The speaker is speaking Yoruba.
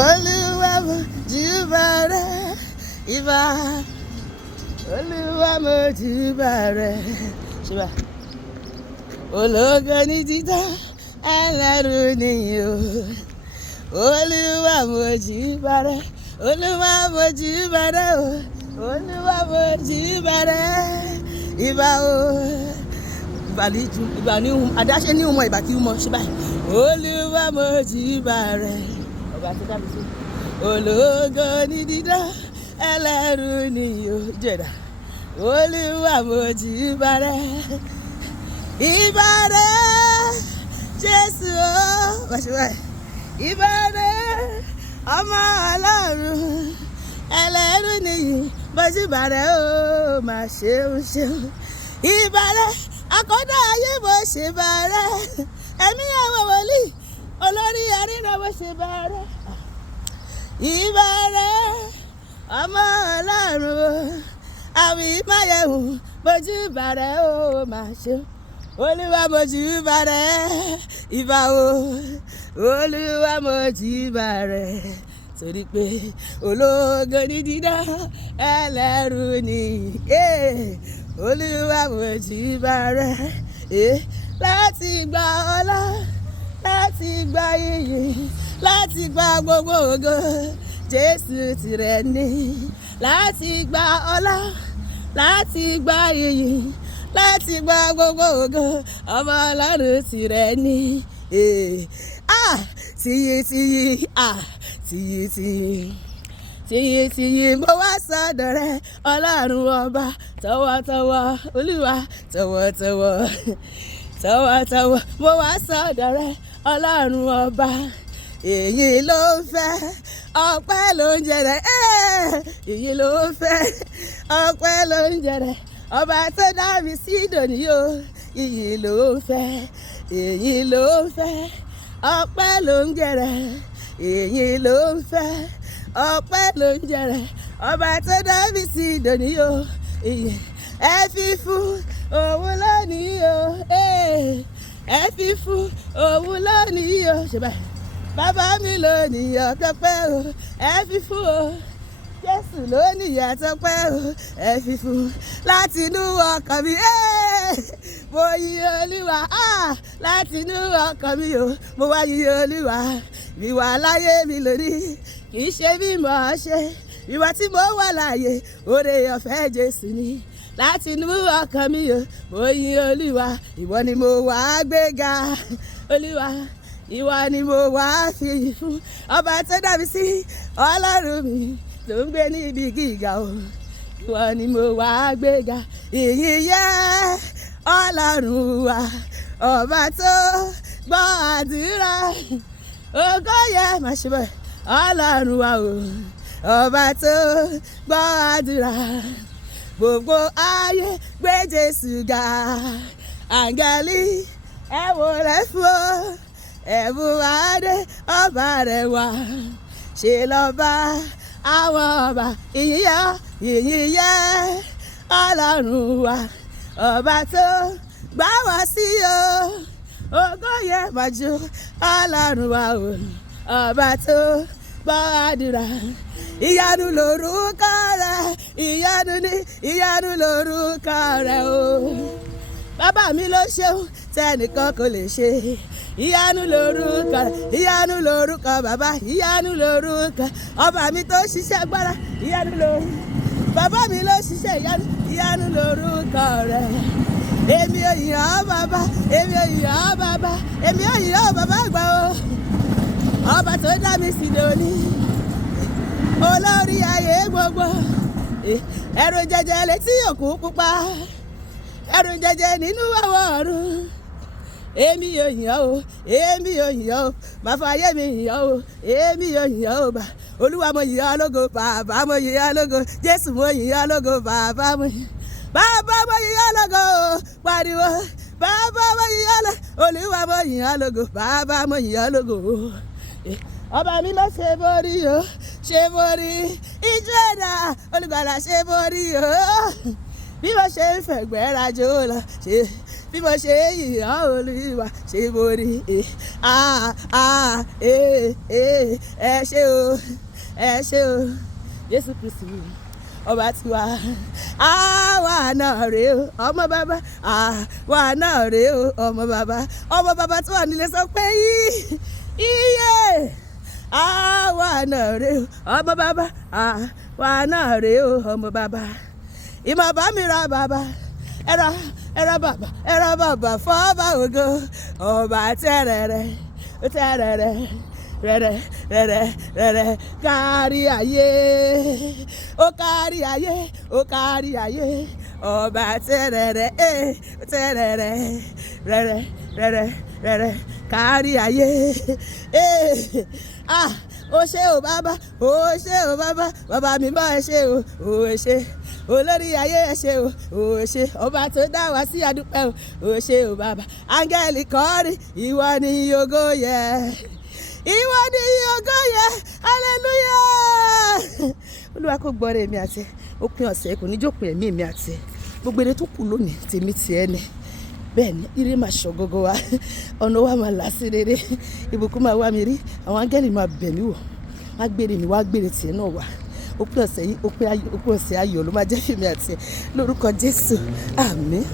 Olúwa mojúbà rẹ, ìbà. Olúwa mojúbà rẹ, ṣùgbà. Ológo ní títọ́, ẹlẹ́rù nìyí o. Olúwa mojúbà rẹ, Olúwa mojúbà rẹ o. Olúwa mojúbà rẹ, ìbà o. Ìbà ní adáṣe ní ìmọ̀ ìbà kí ó mọ̀ ṣùgbà. Olúwa mojúbà rẹ. Ológo ní dídá ẹlẹ́rù ni yóò jẹ̀dá. Olúwa mojúbà rẹ, ìbà rẹ Jésù o. Ìbà rẹ ọmọ Ọlọ́run ẹlẹ́rù ni yìí mojúbà rẹ o. Mà ṣeun ṣeun. Ìbà rẹ akọ́dá ayé mo ṣe bà rẹ. Ẹ̀mí àwọn wòlíì olórí àríran mo ṣe bà rẹ. Ìbà rẹ ọmọ Ọlọ́run àwí máyẹ̀wò mojúbà rẹ ó mà ṣe. Olúwa mojúbà rẹ, ìbà o. Olúwa mojúbà rẹ torí pé ológo ní dídá ẹlẹ́rù ni. Olúwa mojúbà rẹ láti gba ọlá, láti gba iyì, láti gba gbogbo ògo. Jésù tìrẹ ni. Láti gba ọlá, láti gba iyì, láti gba gbogbo ògo. Ọmọ Ọlọ́run tìrẹ ni. Tìyì tìyì mo wá sọ́dọ̀ rẹ Ọlọ́run ọba. Tọwọ́tọwọ́ Olúwa, tọwọ́tọwọ́ mo wá sọ́dọ̀ rẹ Ọlọ́run ọba. Èyí ló ń fẹ́ ọpẹ́ ló ń jẹrẹ. Èyí ló ń fẹ́ ọpẹ́ ló ń jẹrẹ. Ọba tó dá mi sí dòní o. Èyí ló ń fẹ́, èyí ló ń fẹ́ ọpẹ́ ló ń jẹrẹ. Èyí ló ń fẹ́ ọpẹ́ ló ń jẹrẹ. Ọba tó dá mi sí dòní o. Ẹ fi fún òun lónìí o. Ẹ fi fún òun lónìí o. Ṣe báyìí. Bàbá mi lónìí ọ̀tọ́pẹ́ o. Ẹ fi fún o. Jésù lónìí ọ̀tọ́pẹ́ o. Ẹ fi fún láti inú ọkàn mi. Mo yí Olúwa láti inú ọkàn mi o. Mo wá yí Olúwa. Ìwà láyé mi lónìí kì í ṣe bí mo ṣe. Ìwà tí mo wà láàyè oore ọ̀fẹ́ Jésù ni. Láti inú ọkàn mi o. Mo yí Olúwa. Ìwọ ni mo wá gbéga Olúwa. Ìwọ ni mo wá fi fún. Ọba tó dá mi sí Ọlọ́run mi tó ń gbé níbi gíga o. Ìwọ ni mo wá gbéga. Ìyìn yẹ Ọlọ́run wa. Ọba tó gbọ́ àdúrà. Ògo yẹ má ṣe bẹ́ẹ̀ Ọlọ́run wa o. Ọba tó gbọ́ àdúrà. Gbogbo ayé gbé Jésù ga. Áńgẹ́lì ẹ wò rẹ̀ fún o. Ẹ̀bùn adé ọba rẹ̀ wá. Ṣe lọ́ba àwọn ọba. Ìyìn yẹ Ọlọ́run wa. Ọba tó gbà wá sí o. Ògo yẹ májú Ọlọ́run wa o. Ọba tó gbọ́ àdúrà. Ìyanu lórúkọ rẹ̀. Ìyanu lórúkọ rẹ̀ o. Bàbá mi ló ṣeun tẹ́nìkan kò lè ṣe. Ìyanu lórúkọ rẹ̀. Ìyanu lórúkọ bàbá. Ìyanu lórúkọ ọba mi tó ṣiṣẹ́ agbára. Ìyanu lórúkọ bàbá mi ló ṣiṣẹ́ ìyanu. Ìyanu lórúkọ rẹ̀. Èmi ò yìn ọ́ bàbá. Èmi ò yìn ọ́ bàbá. Èmi ò yìn ọ́ bàbá àgbà o. Ọba tó dá mi sí dòní. Olórí ayé gbogbo. Ẹ̀rù jẹjẹ létí òkú pupa. Ẹ̀rù jẹjẹ nínú àwọ̀ ọ̀run. Èmi ò yìn ọ́ o. Èmi ò yìn ọ́ o. Má fàyè mi yìn ọ́ o. Èmi ò yìn ọ́ o bá. Olúwa mo yìn ọ́ lógo. Bàbá mo yìn ọ́ lógo. Jésù mo yìn ọ́ lógo. Bàbá mo yìn ọ́ lógo. Pariwo. Bàbá mo yìn ọ́ lógo. Olúwa mo yìn ọ́ lógo. Bàbá mo yìn ọ́ lógo. Ọba mi ló ṣe borí o. Ṣe borí. Ijó ẹ̀dá olùgbàlà ṣe borí o. Bí mo ṣe ń fẹ̀gbẹ́ rajò lọ. Bí mo ṣe yìn ọ́ Olúwa ṣe borí. ẹ ṣé o ẹ ṣé o Jésù Kristi ọba tiwa àwa náà rèé o ọmọ bàbá àwa náà rèé o ọmọ bàbá tó wà nílé sọ pé iye àwa náà rèé o ọmọ bàbá àwa náà rèé o ọmọ bàbá ìmọ̀ bá mi ra bàbá ẹ̀rọ bàbá fọ́ọ̀bà ògo ọba tẹ́rẹ̀rẹ̀ rẹ̀rẹ̀ kárí ayé ó kárí ayé ọba tẹ́rẹ̀rẹ̀ rẹ̀rẹ̀ kárí ayé ó ṣé o bàbá bàbá mi bá ẹ ṣé o ẹ ṣé olórí ayé ẹ ṣé o ẹ ṣé ọba tó dá wa sí àdúpẹ́ o ṣé o bàbá áńgẹ́lì kọrin ìwọ ni ògo yẹ hallelujah olúwa kò gbọ́ rẹ̀ mi àti òpin ọ̀sẹ̀ kò ní jókòó ẹ̀mí mi àti gbogbo eré tó kù lónìí tèmi tiẹ̀ ni bẹ́ẹ̀ ni ire máa ṣọ̀gọ́gọ́ wa ọ̀nà wa máa là sí rere ìbùkún máa wá mi rí àwọn áńgẹ́lì máa bẹ̀ mí wò wá gbére mi wá gbére tiẹ̀ náà wá òpin ọ̀sẹ̀ yìí òpin ọ̀sẹ̀ ayọ̀ ló máa jẹ́ fèmí àti lórúkọ Jésù àmín.